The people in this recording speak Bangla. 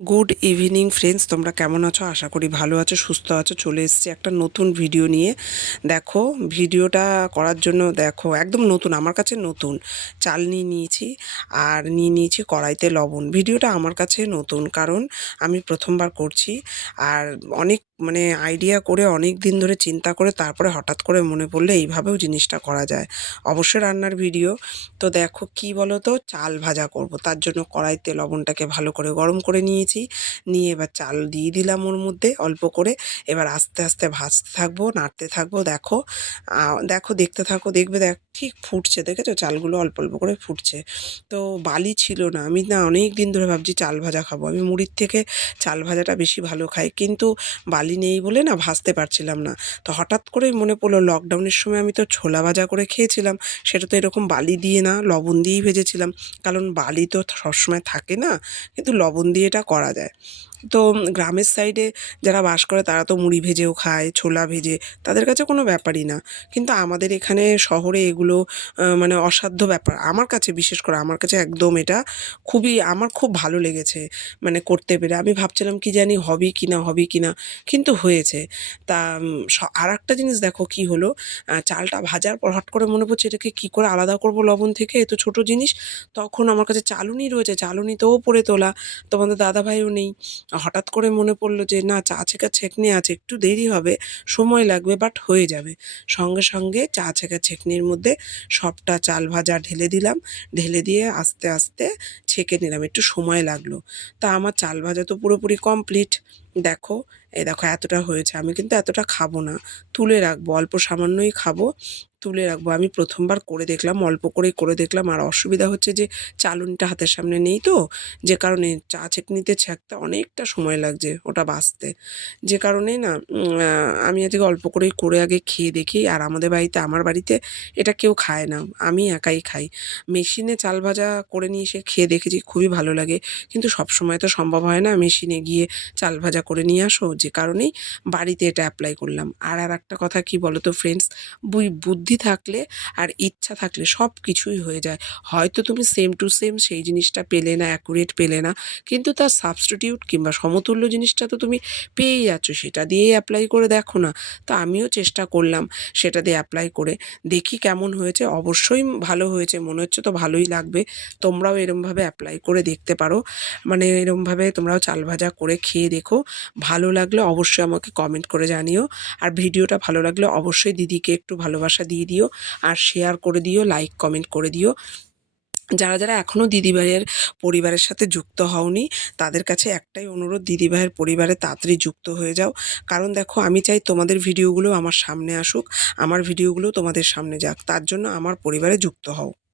গুড ইভিনিং ফ্রেন্ডস তোমরা কেমন আছো? আশা করি ভালো আছো, সুস্থ আছো। চলে এসেছি একটা নতুন ভিডিও নিয়ে। দেখো ভিডিওটা করার জন্য দেখো, একদম নতুন, আমার কাছে নতুন। চাল নিয়ে নিয়েছি আর নিয়ে নিয়েছি কড়াইতে লবণ। ভিডিওটা আমার কাছে নতুন, কারণ আমি প্রথমবার করছি। আর অনেক মানে আইডিয়া করে, অনেক দিন ধরে চিন্তা করে, তারপরে হঠাৎ করে মনে পড়লে এইভাবেও জিনিসটা করা যায়। অবশ্যই রান্নার ভিডিও তো দেখো, কি বলো তো চাল ভাজা করব। তার জন্য কড়াইতে লবণটাকে ভালো করে গরম করে নিয়েছি। নিয়ে এবার চাল দিয়ে দিলাম ওর মধ্যে অল্প করে। এবার আস্তে আস্তে ভাজতে থাকব, নাড়তে থাকব, দেখো। দেখো, দেখতে থাকো, দেখবে দেখ, ঠিক ফুটছে, দেখেছ? চালগুলো অল্প অল্প করে ফুটছে। তো বালি ছিল না। আমি না অনেক দিন ধরে ভাবছি চাল ভাজা খাব। আমি মুড়ির থেকে চাল ভাজাটা বেশি ভালো খাই। কিন্তু বালি নেই বলে না ভাজতে পারছিলাম না। তো হঠাৎ করেই মনে পড়ল লকডাউনের সময় আমি তো ছোলা ভাজা করে খেয়েছিলাম। সেটা তো এরকম বালি দিয়ে না, লবণ দিয়েই ভেজেছিলাম। কারণ বালি তো সবসময় থাকে না। কিন্তু লবণ দিয়ে এটা করা যায়। তো গ্রামের সাইডে যারা বাস করে তারা তো মুড়ি ভেজেও খায়, ছোলা ভেজে, তাদের কাছে কোনো ব্যাপারই না। কিন্তু আমাদের এখানে শহরে এগুলো মানে অসাধ্য ব্যাপার। আমার কাছে, বিশেষ করে আমার কাছে একদম এটা খুবই, আমার খুব ভালো লেগেছে মানে করতে পেরে। আমি ভাবছিলাম কি জানি হবে কি না হবে কি না কিন্তু হয়েছে। তা আর একটা জিনিস দেখো কি হলো? চালটা ভাজার পর হট করে মনে পড়ছে এটাকে কী করে আলাদা করব লবণ থেকে? এ তো ছোটো জিনিস। তখন আমার কাছে চালুনি রয়েছে, চালুনি তো ওপরে তোলা। তোমাদের দাদাভাইও নেই। হঠাৎ করে মনে পড়ল যে, না, চা ছেঁকা ছেঁকনি আছে, একটু দেরি হবে, সময় লাগবে বাট হয়ে যাবে। সঙ্গে সঙ্গে চা ছেঁকা ছেঁকনির মধ্যে সবটা চাল ভাজা ঢেলে দিলাম। ঢেলে দিয়ে আস্তে আস্তে ছেঁকে নিলাম, একটু সময় লাগল। তা আমার চাল ভাজা তো পুরোপুরি কমপ্লিট দেখো, এই দেখো, এতটা হয়েছে, আমি কিন্তু এতটা খাব না। তুলে রাখব, অল্প সামান্যই খাব। তুলে রাখব। আমি প্রথমবার করে দেখলাম, অল্প করেই করে দেখলাম। আর অসুবিধা হচ্ছে যে, চালুনিটা হাতের সামনে নেই তো। যে কারণে চা ছেঁকনিতে ছ্যাঁকতে অনেকটা সময় লাগছে ওটা বাঁচতে। যে কারণেই না আমি আজকে অল্প করেই করে আগে খেয়ে দেখি। আর আমাদের বাড়িতে, আমার বাড়িতে এটা কেউ খায় না। আমি একাই খাই। মেশিনে চাল ভাজা করে নিয়ে এসে খেয়ে দেখেছি, খুবই ভালো লাগে। কিন্তু সব সময় তো সম্ভব হয় না, মেশিনে গিয়ে চাল ভাজা করে নিয়ে আসো। যে কারণেই বাড়িতে এটা অ্যাপ্লাই করলাম। আর আর একটা কথা কি বলো তো ফ্রেন্ডস বুই বুদ্ধি থাকলে আর ইচ্ছা থাকলে সব কিছুই হয়ে যায়। হয়তো তুমি সেম টু সেম সেই জিনিসটা পেলে না অ্যাকুরেট পেলে না, কিন্তু তার সাবস্টিটিউট কিংবা সমতুল্য জিনিসটা তো তুমি পেয়েই যাচ্ছ, সেটা দিয়েই অ্যাপ্লাই করে দেখো না। তো আমিও চেষ্টা করলাম সেটা দিয়ে অ্যাপ্লাই করে দেখি কেমন হয়েছে। অবশ্যই ভালো হয়েছে, মনে হচ্ছে তো ভালোই লাগবে। তোমরাও এরমভাবে অ্যাপ্লাই করে দেখতে পারো। মানে এরমভাবে তোমরাও চাল ভাজা করে খেয়ে দেখো। ভালো লাগলে অবশ্যই আমাকে কমেন্ট করে জানিও। আর ভিডিওটা ভালো লাগলে অবশ্যই দিদিকে একটু ভালোবাসা দিয়ে দিও আর শেয়ার করে দিও লাইক কমেন্ট করে দিও। যারা যারা এখনও দিদিভাইয়ের পরিবারের সাথে যুক্ত হওনি, তাদের কাছে একটাই অনুরোধ দিদিভাইয়ের পরিবারে তাড়াতাড়ি যুক্ত হয়ে যাও। কারণ দেখো, আমি চাই তোমাদের ভিডিওগুলো আমার সামনে আসুক, আমার ভিডিওগুলো তোমাদের সামনে যাক, তার জন্য আমার পরিবারে যুক্ত হও।